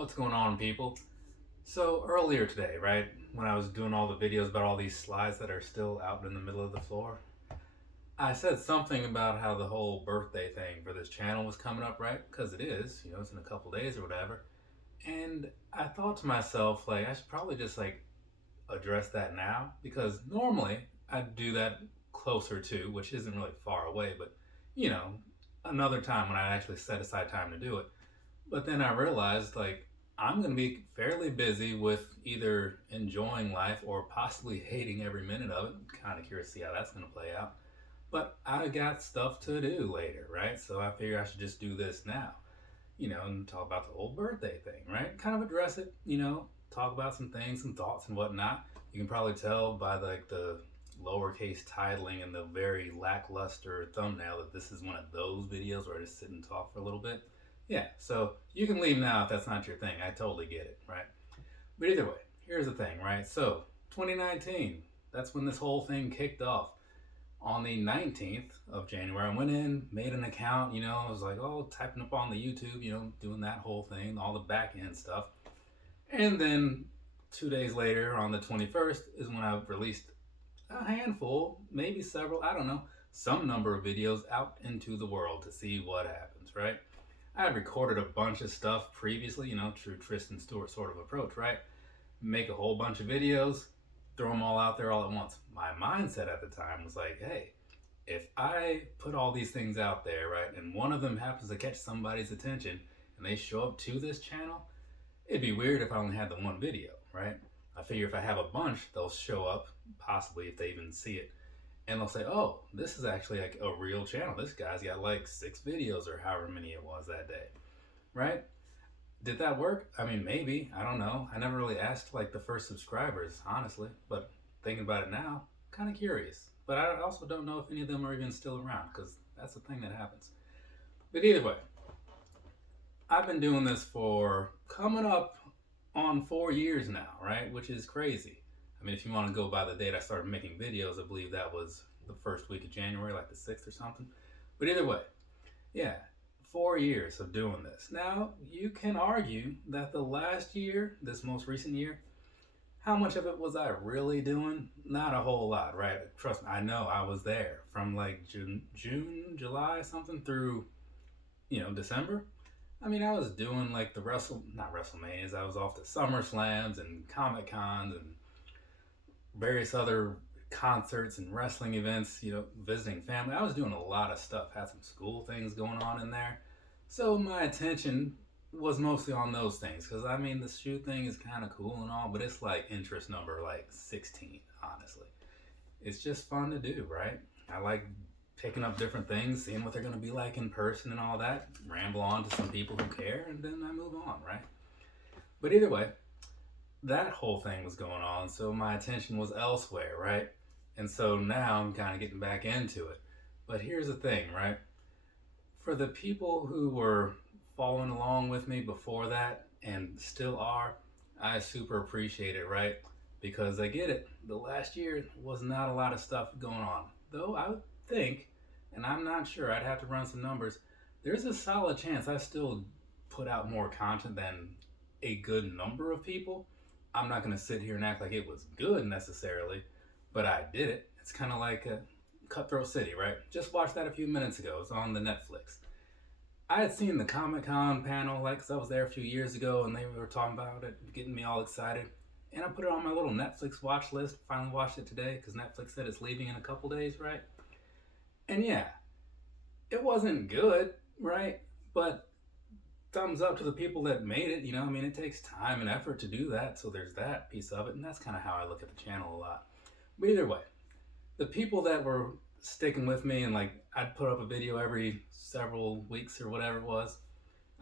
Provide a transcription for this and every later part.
What's going on, people? So earlier today, right, when I was doing all the videos about all these slides that are still out in the middle of the floor, I said something about how the whole birthday thing for this channel was coming up, right? Because it is, it's in a couple days or whatever. And I thought to myself, like, I should probably just like address that now because normally I'd do that closer to, which isn't really far away, but you know, another time when I actually set aside time to do it. But then I realized like I'm going to be fairly busy with either enjoying life or possibly hating every minute of it. Kind of curious to see how that's going to play out. But I got stuff to do later, right? So I figure I should just do this now, and talk about the whole birthday thing, right? Kind of address it, talk about some things, some thoughts and whatnot. You can probably tell by like the lowercase titling and the very lackluster thumbnail that this is one of those videos where I just sit and talk for a little bit. Yeah, so you can leave now if that's not your thing. I totally get it, right? But either way, here's the thing, right? So 2019, that's when this whole thing kicked off. On the 19th of January, I went in, made an account, I was like, oh, typing up on the YouTube, doing that whole thing, all the back end stuff. And then 2 days later, on the 21st, is when I released a handful, maybe several, I don't know, some number of videos out into the world to see what happens, right? I had recorded a bunch of stuff previously, true Tristan Stewart sort of approach, right? Make a whole bunch of videos, throw them all out there all at once. My mindset at the time was like, hey, if I put all these things out there, right, and one of them happens to catch somebody's attention and they show up to this channel, it'd be weird if I only had the one video, right? I figure if I have a bunch, they'll show up, possibly if they even see it, and they'll say, oh, this is actually like a real channel. This guy's got like 6 videos or however many it was that day, right? Did that work? I mean, maybe. I don't know. I never really asked like the first subscribers, honestly, but thinking about it now, kind of curious. But I also don't know if any of them are even still around because that's the thing that happens. But either way, I've been doing this for coming up on 4 years now, right? Which is crazy. I mean, if you want to go by the date I started making videos, I believe that was the first week of January, like the 6th or something. But either way, yeah, 4 years of doing this. Now, you can argue that the last year, this most recent year, how much of it was I really doing? Not a whole lot, right? Trust me, I know I was there from like June, July, something through, December. I mean, I was doing like the not WrestleManias, I was off to SummerSlams and Comic Cons and various other concerts and wrestling events, visiting family. I was doing a lot of stuff, had some school things going on in there. So my attention was mostly on those things because I mean, the shoe thing is kind of cool and all, but it's like interest number like 16, honestly. It's just fun to do, right? I like picking up different things, seeing what they're going to be like in person and all that, ramble on to some people who care, and then I move on, right? But either way, that whole thing was going on, so my attention was elsewhere, right? And so now I'm kind of getting back into it. But here's the thing, right? For the people who were following along with me before that and still are, I super appreciate it, right? Because I get it. The last year was not a lot of stuff going on. Though I would think, and I'm not sure, I'd have to run some numbers, there's a solid chance I still put out more content than a good number of people. I'm not going to sit here and act like it was good necessarily, but I did it. It's kind of like a Cutthroat City, right? Just watched that a few minutes ago. It's on the Netflix. I had seen the Comic-Con panel, like, cause I was there a few years ago and they were talking about it, getting me all excited. And I put it on my little Netflix watch list. Finally watched it today because Netflix said it's leaving in a couple days, right? And yeah, it wasn't good, right? But thumbs up to the people that made it, I mean, it takes time and effort to do that, so there's that piece of it, and that's kind of how I look at the channel a lot. But either way, the people that were sticking with me and like I'd put up a video every several weeks or whatever it was,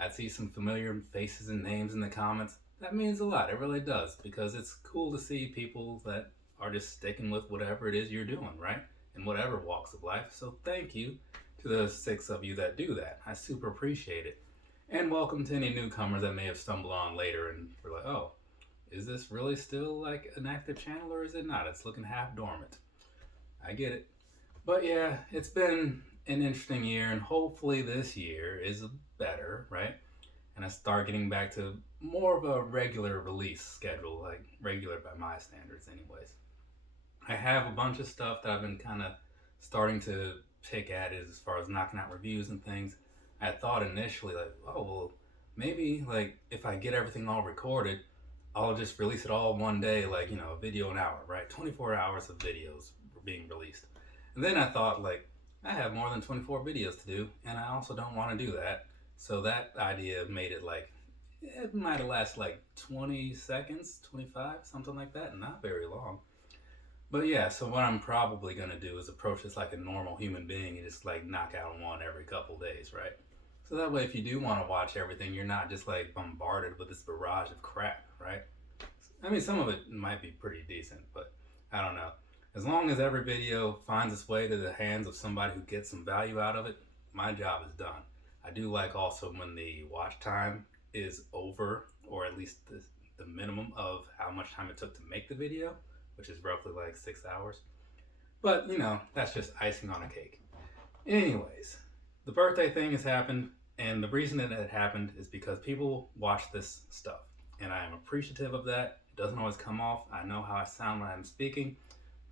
I'd see some familiar faces and names in the comments. That means a lot, it really does, because it's cool to see people that are just sticking with whatever it is you're doing, right? In whatever walks of life. So thank you to the 6 of you that do that. I super appreciate it. And welcome to any newcomers that may have stumbled on later and were like, oh, is this really still like an active channel or is it not? It's looking half dormant. I get it. But yeah, it's been an interesting year and hopefully this year is better, right? and I start getting back to more of a regular release schedule, like regular by my standards, anyways. I have a bunch of stuff that I've been kind of starting to pick at it as far as knocking out reviews and things. I thought initially, like, oh, well, maybe like if I get everything all recorded, I'll just release it all one day, like, a video an hour, right? 24 hours of videos were being released. And then I thought, like, I have more than 24 videos to do, and I also don't want to do that. So that idea made it like, it might have lasted like 20 seconds, 25, something like that, not very long. But yeah, so what I'm probably going to do is approach this like a normal human being and just like knock out one every couple days, right? So that way, if you do want to watch everything, you're not just like bombarded with this barrage of crap, right? I mean, some of it might be pretty decent, but I don't know. As long as every video finds its way to the hands of somebody who gets some value out of it, my job is done. I do like also when the watch time is over, or at least the minimum of how much time it took to make the video, which is roughly like 6 hours. But, that's just icing on a cake. Anyways, the birthday thing has happened, and the reason that it happened is because people watch this stuff. And I am appreciative of that. It doesn't always come off. I know how I sound when I'm speaking,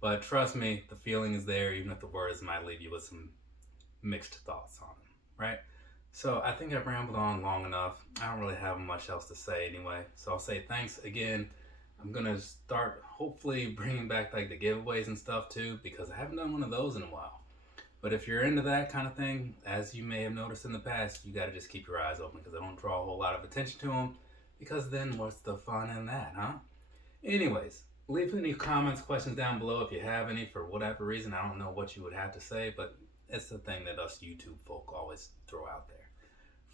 but trust me, the feeling is there, even if the words might leave you with some mixed thoughts on them, right? So I think I've rambled on long enough. I don't really have much else to say anyway. So I'll say thanks again. I'm going to start hopefully bringing back like the giveaways and stuff too, because I haven't done one of those in a while. But if you're into that kind of thing, as you may have noticed in the past, you got to just keep your eyes open because I don't draw a whole lot of attention to them, because then what's the fun in that, huh? Anyways, leave any comments, questions down below if you have any for whatever reason. I don't know what you would have to say, but it's the thing that us YouTube folk always throw out there.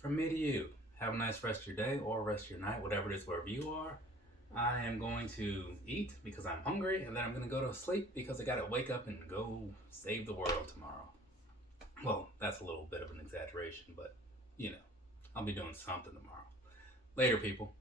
From me to you, have a nice rest of your day or rest of your night, whatever it is, wherever you are. I am going to eat because I'm hungry, and then I'm going to go to sleep because I got to wake up and go save the world tomorrow. Well, that's a little bit of an exaggeration, but, I'll be doing something tomorrow. Later, people.